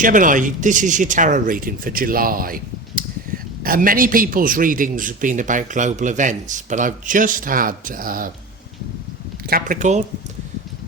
Gemini, this is your tarot reading for July. Many people's readings have been about global events, but I've just had Capricorn,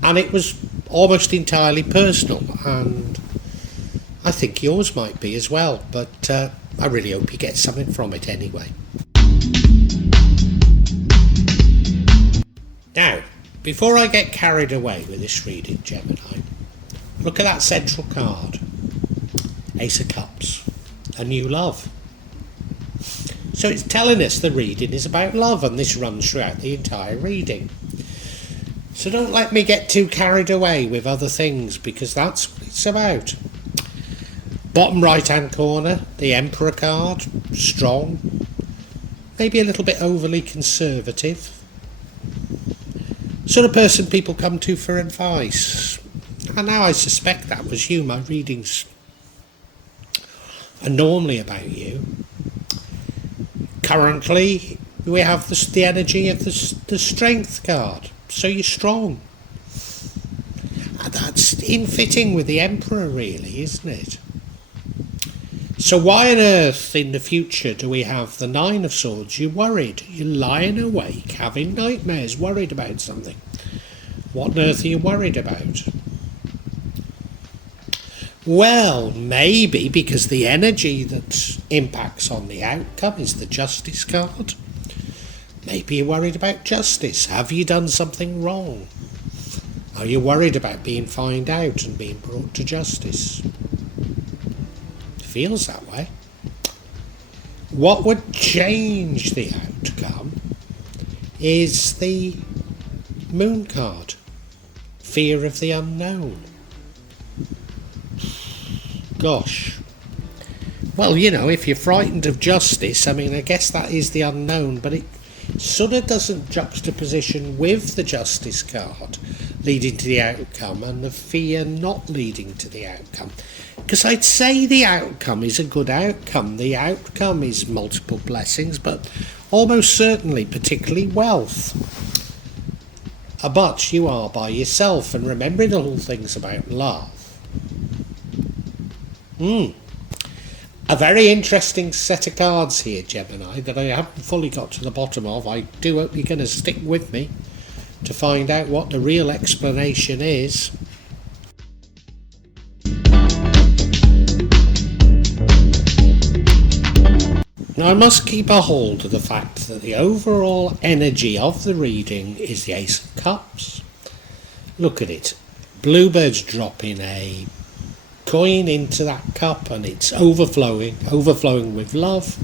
and it was almost entirely personal, and I think yours might be as well, but I really hope you get something from it anyway. Now, before I get carried away with this reading, Gemini, look at that central card. Ace of Cups, a new love. So it's telling us the reading is about love, and this runs throughout the entire reading. So don't let me get too carried away with other things, because that's what it's about. Bottom right hand corner, the Emperor card, strong, maybe a little bit overly conservative. Sort of person people come to for advice. And now I suspect that was you. My readings are normally about you. Currently, we have the energy of the Strength card, so you're strong. And that's in fitting with the Emperor, really, isn't it? So why on earth in the future do we have the Nine of Swords? You're worried, you're lying awake, having nightmares, worried about something. What on earth are you worried about? Well, maybe because the energy that impacts on the outcome is the Justice card. Maybe you're worried about justice. Have you done something wrong? Are you worried about being found out and being brought to justice? It feels that way. What would change the outcome is the Moon card. Fear of the unknown. Gosh. Well, you know, if you're frightened of justice, I mean, I guess that is the unknown, but it sort of doesn't juxtaposition with the Justice card leading to the outcome and the fear not leading to the outcome. Because I'd say the outcome is a good outcome. The outcome is multiple blessings, but almost certainly particularly wealth. But you are by yourself, and remembering all things about love. A very interesting set of cards here, Gemini, that I haven't fully got to the bottom of. I do hope you're going to stick with me to find out what the real explanation is. Now, I must keep a hold of the fact that the overall energy of the reading is the Ace of Cups. Look at it. Bluebird's dropping a coin into that cup, and it's overflowing with love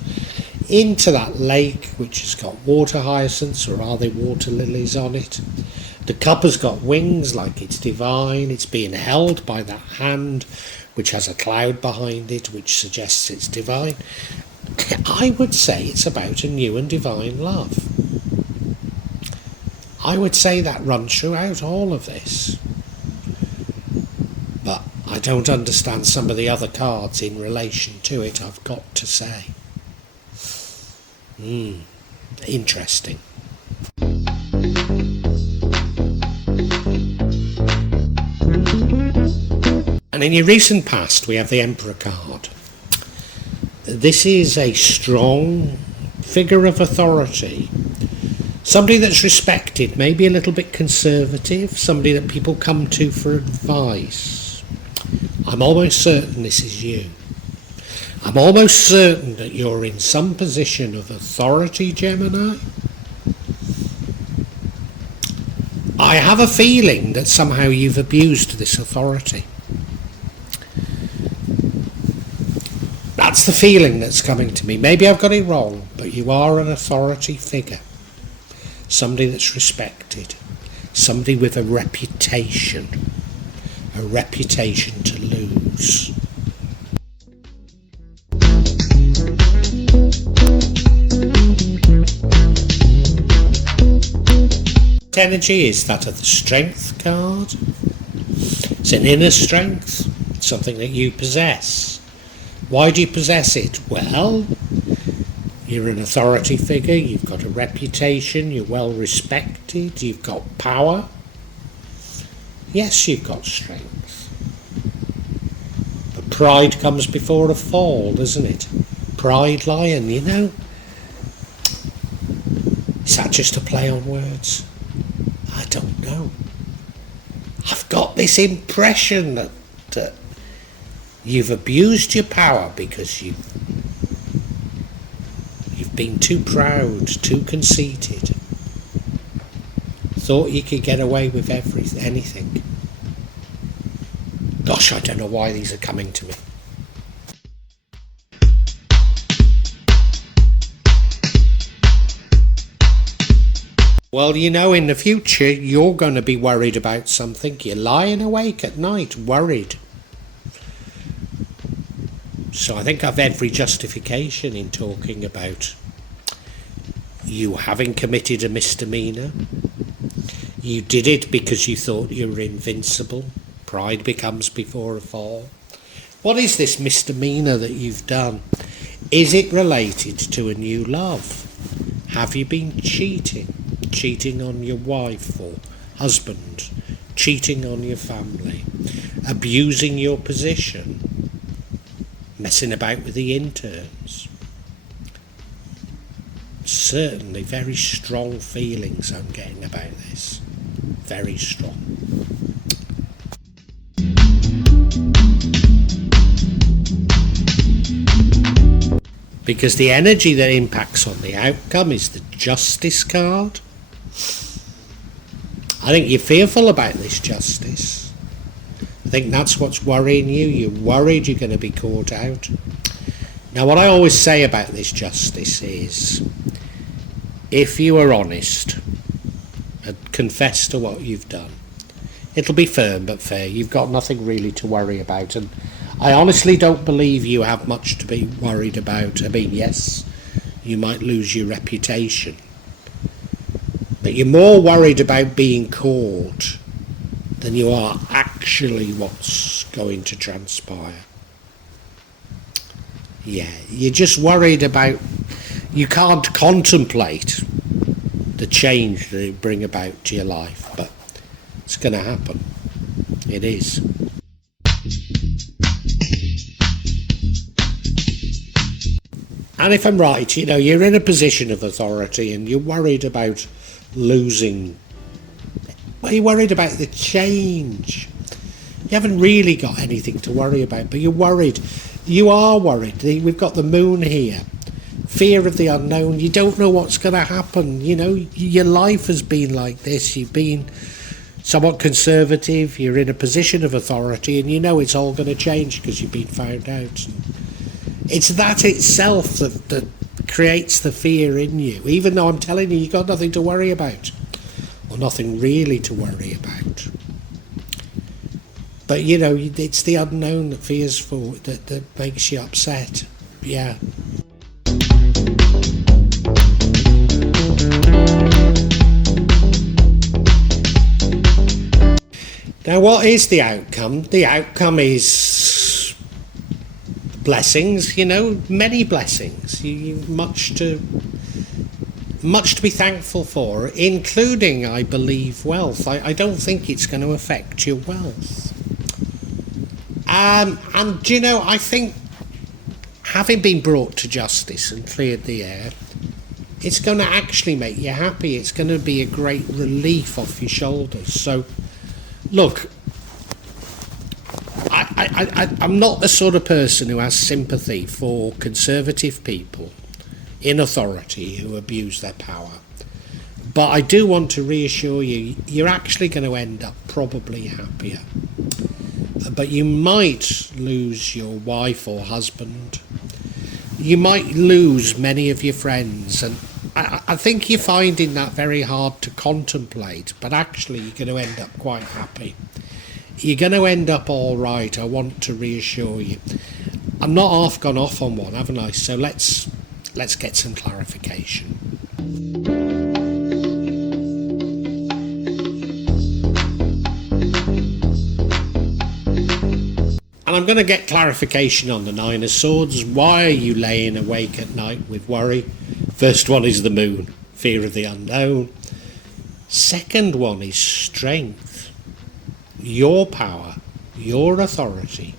into that lake, which has got water hyacinths, or are they water lilies on it? The cup has got wings, like it's divine. It's being held by that hand, which has a cloud behind it, which suggests it's divine. I would say it's about a new and divine love. I would say that runs throughout all of this. But I don't understand some of the other cards in relation to it, I've got to say. Interesting. And in your recent past, we have the Emperor card. This is a strong figure of authority. Somebody that's respected, maybe a little bit conservative, somebody that people come to for advice. I'm almost certain this is you. I'm almost certain that you're in some position of authority, Gemini. I have a feeling that somehow you've abused this authority. That's the feeling that's coming to me. Maybe I've got it wrong, but you are an authority figure. Somebody that's respected. Somebody with a reputation to lose. Energy is that of the Strength card. It's an inner strength, something that you possess. Why do you possess it? Well, you're an authority figure, you've got a reputation, you're well respected, you've got power. Yes, you've got strength. But Pride comes before a fall, doesn't it? Pride lion, you know. Is that just a play on words? I don't know. I've got this impression that you've abused your power because you've been too proud, too conceited. Thought you could get away with anything. Gosh, I don't know why these are coming to me. Well, you know, in the future, you're going to be worried about something. You're lying awake at night, worried. So I think I've every justification in talking about you having committed a misdemeanour. You did it because you thought you were invincible. Pride becomes before a fall. What is this misdemeanour that you've done? Is it related to a new love? Have you been cheating? Cheating on your wife or husband? Cheating on your family? Abusing your position? Messing about with the interns? Certainly very strong feelings I'm getting about this. Very strong. Because the energy that impacts on the outcome is the justice card. I think you're fearful about this justice. I think that's what's worrying you. You're worried you're going to be caught out. Now, what I always say about this justice is, if you are honest and confess to what you've done, it'll be firm but fair. You've got nothing really to worry about, and I honestly don't believe you have much to be worried about. I mean, yes, you might lose your reputation, but you're more worried about being caught than you are actually what's going to transpire. Yeah, you're just worried about, you can't contemplate the change that it bring about to your life, but it's going to happen. It is. And if I'm right, you know, you're in a position of authority and you're worried about losing. Well, you're worried about the change. You haven't really got anything to worry about, but you're worried. You are worried. We've got the moon here. Fear of the unknown. You don't know what's going to happen. You know, your life has been like this. You've been somewhat conservative. You're in a position of authority, and you know it's all going to change because you've been found out. It's that itself that creates the fear in you, even though I'm telling you, you've got nothing to worry about, or nothing really to worry about. But, you know, it's the unknown that fears for, that makes you upset. Yeah. Now, what is the outcome? The outcome is blessings, you know, many blessings. You much to be thankful for, including, I believe, wealth. I don't think it's going to affect your wealth. And, you know, I think having been brought to justice and cleared the air, it's going to actually make you happy. It's going to be a great relief off your shoulders. So, look, I'm not the sort of person who has sympathy for conservative people in authority who abuse their power. But I do want to reassure you, you're actually going to end up probably happier. But you might lose your wife or husband. You might lose many of your friends. And I think you're finding that very hard to contemplate. But actually, you're going to end up quite happy. You're going to end up all right. I want to reassure you. I'm not half gone off on one, haven't I? So let's get some clarification. And I'm going to get clarification on the Nine of Swords. Why are you laying awake at night with worry? First one is the moon, fear of the unknown. Second one is strength, your power, your authority.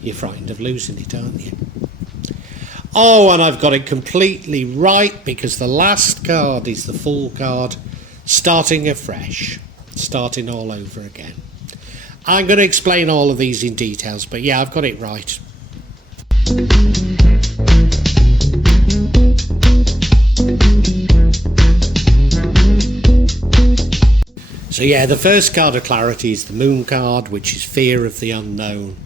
you're frightened of losing it, aren't you? Oh, and I've got it completely right, because the last card is the Fool card, starting afresh, starting all over again. I'm going to explain all of these in details, but yeah, I've got it right. So yeah, the first card of clarity is the Moon card, which is fear of the unknown.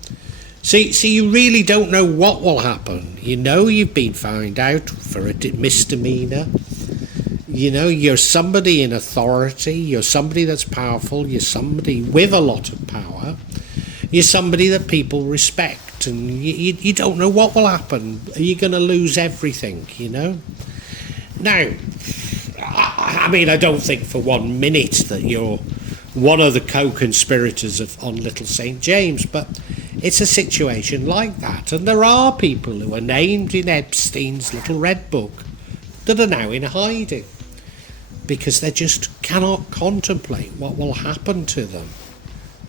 See, you really don't know what will happen. You know you've been found out for a misdemeanor. You know, you're somebody in authority, you're somebody that's powerful, you're somebody with a lot of power, you're somebody that people respect, and you don't know what will happen. Are you going to lose everything, you know? Now, I mean, I don't think for 1 minute that you're one of the co-conspirators on Little St. James, but it's a situation like that, and there are people who are named in Epstein's little red book that are now in hiding because they just cannot contemplate what will happen to them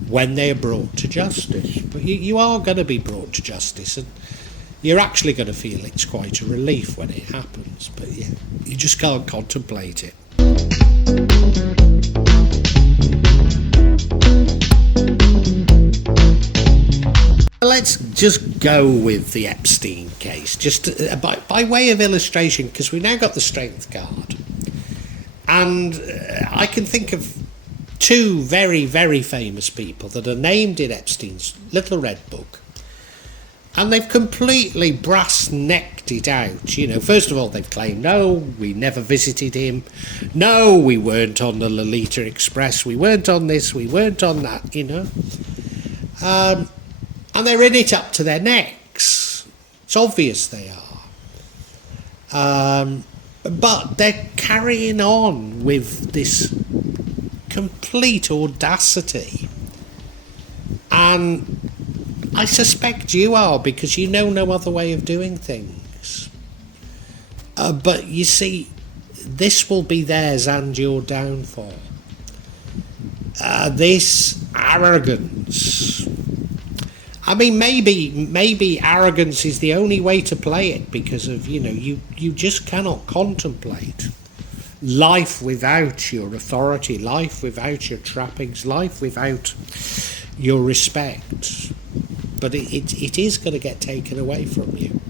when they are brought to justice. But you are going to be brought to justice, and you're actually going to feel it's quite a relief when it happens, but yeah, you just can't contemplate it. Let's just go with the Epstein case, just by way of illustration, because we now got the Strength card. And I can think of two very, very famous people that are named in Epstein's little red book. And they've completely brass-necked it out. You know, first of all, they've claimed, no, we never visited him. No, we weren't on the Lolita Express. We weren't on this. We weren't on that, you know. And they're in it up to their necks. It's obvious they are. But they're carrying on with this complete audacity. And I suspect you are, because you know no other way of doing things. But you see, this will be theirs and your downfall. This arrogance. I mean, maybe arrogance is the only way to play it, because of, you know, you just cannot contemplate life without your authority, life without your trappings, life without your respect. But it is going to get taken away from you.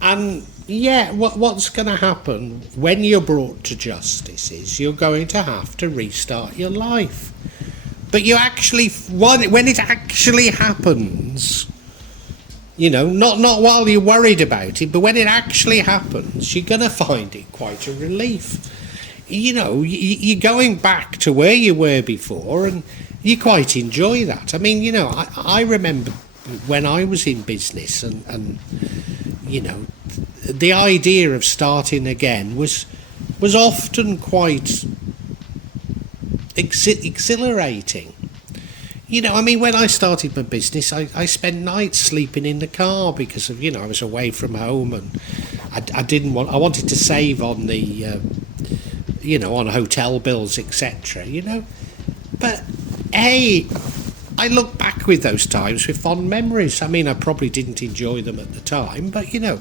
And yeah, what's going to happen when you're brought to justice is you're going to have to restart your life. But you actually, when it actually happens, you know, not while you're worried about it, but when it actually happens, you're going to find it quite a relief. You know, you're going back to where you were before, and you quite enjoy that. I mean, you know, I remember when I was in business, and you know, the idea of starting again was often quite exhilarating. You know, I mean, when I started my business, I spent nights sleeping in the car because of, you know, I was away from home, and I wanted to save on the, you know, on hotel bills, etc., you know. But, hey, I look back with those times with fond memories. I mean, I probably didn't enjoy them at the time, but, you know,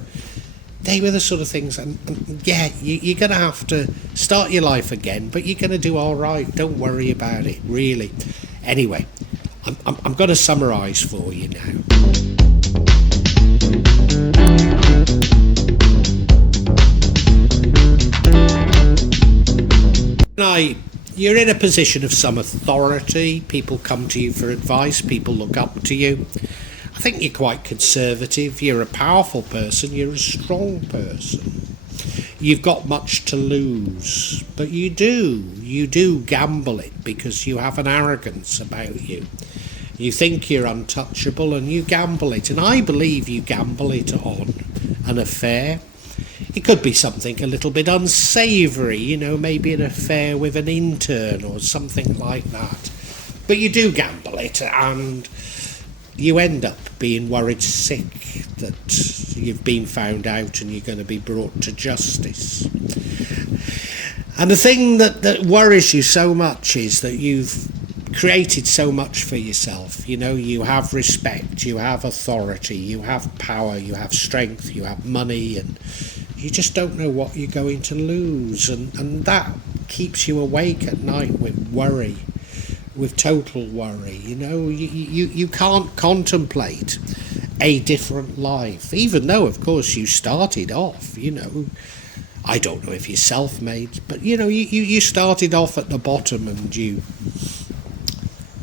they were the sort of things, and yeah, you're going to have to start your life again, but you're going to do all right. Don't worry about it, really. Anyway, I'm going to summarise for you now. You're in a position of some authority. People come to you for advice. People look up to you. I think you're quite conservative. You're a powerful person. You're a strong person. You've got much to lose, but you do gamble it, because you have an arrogance about you. You think you're untouchable, and you gamble it, and I believe you gamble it on an affair. It could be something a little bit unsavoury, you know, maybe an affair with an intern or something like that. But you do gamble it, and you end up being worried sick that you've been found out and you're going to be brought to justice. And the thing that worries you so much is that you've created so much for yourself. You know, you have respect, you have authority, you have power, you have strength, you have money, and you just don't know what you're going to lose. And that keeps you awake at night with worry, with total worry. You know, you can't contemplate a different life, even though, of course, you started off, you know, I don't know if you're self-made, but, you know, you started off at the bottom and you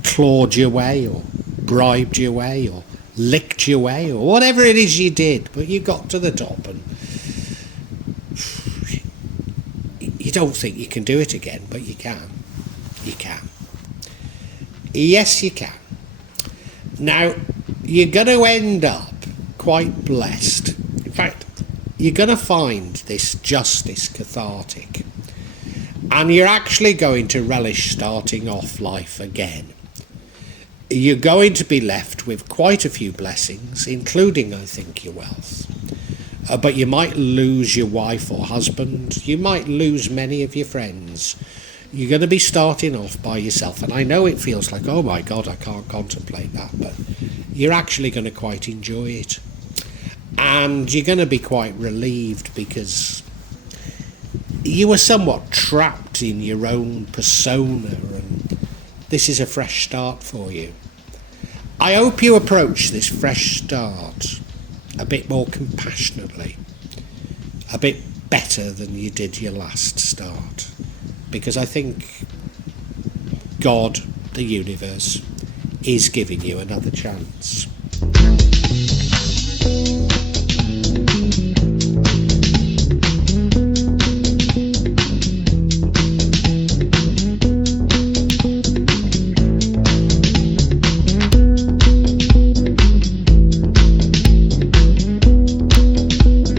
clawed your way or bribed your way or licked your way or whatever it is you did, but you got to the top and you don't think you can do it again, but you can. You can. Yes, you can. Now, you're going to end up quite blessed. In fact, you're going to find this justice cathartic. And you're actually going to relish starting off life again. You're going to be left with quite a few blessings, including, I think, your wealth. But you might lose your wife or husband. You might lose many of your friends. You're going to be starting off by yourself. And I know it feels like, oh my God, I can't contemplate that. But you're actually going to quite enjoy it. And you're going to be quite relieved because you were somewhat trapped in your own persona, and this is a fresh start for you. I hope you approach this fresh start a bit more compassionately, a bit better than you did your last start, because I think God, the universe, is giving you another chance.